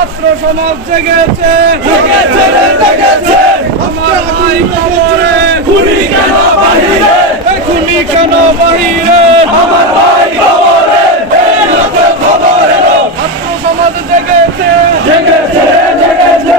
ছাত্র সমাজ জেগেছে। আমার ভাই কবরে খুনি কেন বাহিরে? খুনি কেন বাহিরে? আমার ভাই কবরে ছাত্র সমাজ জেগেছে। জেগেছে জেগেছে।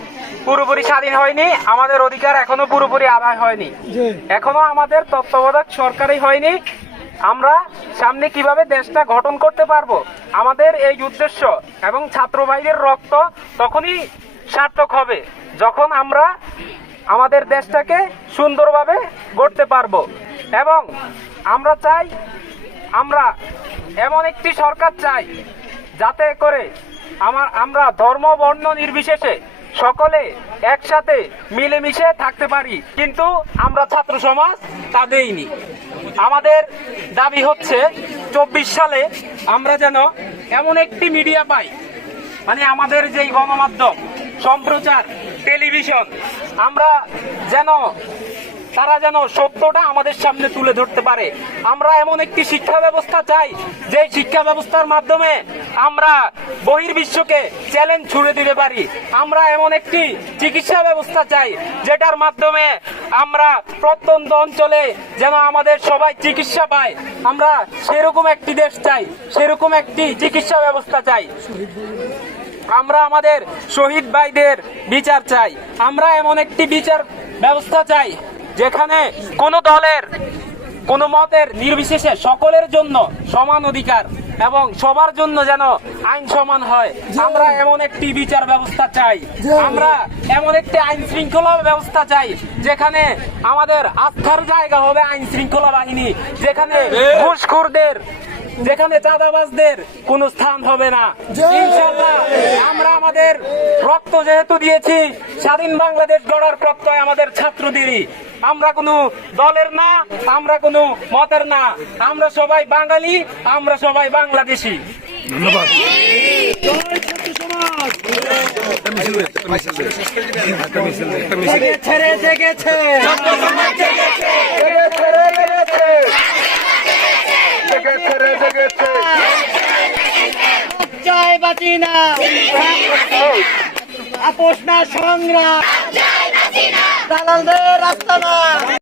পুরোপুরি স্বাধীন হয়নি আমাদের অধিকার এখনও পুরোপুরি আদায় হয়নি। এখনও আমাদের তত্ত্বাবধায়ক সরকারই হয়নি। আমরা সামনে কীভাবে দেশটা গঠন করতে পারব আমাদের এই উদ্দেশ্য এবং ছাত্র ভাইদের রক্ত তখনই সার্থক হবে যখন আমরা আমাদের দেশটাকে সুন্দরভাবে গড়তে পারব। এবং আমরা চাই আমরা এমন একটি সরকার চাই যাতে করে আমার আমরা ধর্ম বর্ণ নির্বিশেষে সকলে একসাথে মিলেমিশে থাকতে পারি। কিন্তু আমরা ছাত্র সমাজ তা দেইনি। আমাদের দাবি হচ্ছে, চব্বিশ সালে আমরা যেন এমন একটি মিডিয়া পাই মানে আমাদের যেই গণমাধ্যম, সম্প্রচার, টেলিভিশন, আমরা যেন, তারা যেন সত্যটা আমাদের সামনে তুলে ধরতে পারে। আমরা এমন একটি শিক্ষা ব্যবস্থা চাই যে শিক্ষা ব্যবস্থার মাধ্যমে আমরা বহির্বিশ্বকে চ্যালেঞ্জ ছুড়ে দিতে পারি। আমরা এমন একটি চিকিৎসা ব্যবস্থা চাই, যেটার মাধ্যমে আমরা প্রত্যন্ত অঞ্চলে যেন আমাদের সবাই চিকিৎসা পায়। আমরা সেরকম একটি দেশ চাই, সেরকম একটি চিকিৎসা ব্যবস্থা চাই। আমরা আমাদের শহীদ ভাইদের বিচার চাই। আমরা এমন একটি বিচার ব্যবস্থা চাই, যেখানে কোনো দলের, কোনো মতের নির্বিশেষে সকলের জন্য সমান অধিকার এবং সবার জন্য যেন আইন সমান হয়। আমরা এমন একটি বিচার ব্যবস্থা চাই। আমরা এমন একটি আইন শৃঙ্খলা ব্যবস্থা চাই যেখানে আমাদের আস্থার জায়গা হবে আইন শৃঙ্খলা বাহিনী যেখানে ঘুষখোরদের যেখানে চাঁদাবাজদের কোনো স্থান হবে না। ইনশাল্লাহ আমরা আমাদের রক্ত যেহেতু দিয়েছি স্বাধীন বাংলাদেশ গড়ার প্রত্যয় আমাদের ছাত্রদেরই। আমরা কোনো দলের না আমরা কোনো মতের না। আমরা সবাই বাঙালি আমরা সবাই বাংলাদেশি। রে জেগেছে জেগেছে রে জেগেছে জেগেছে রে জেগেছে জয় আপোষ না সংগ্রাম দালালদের রাস্তা না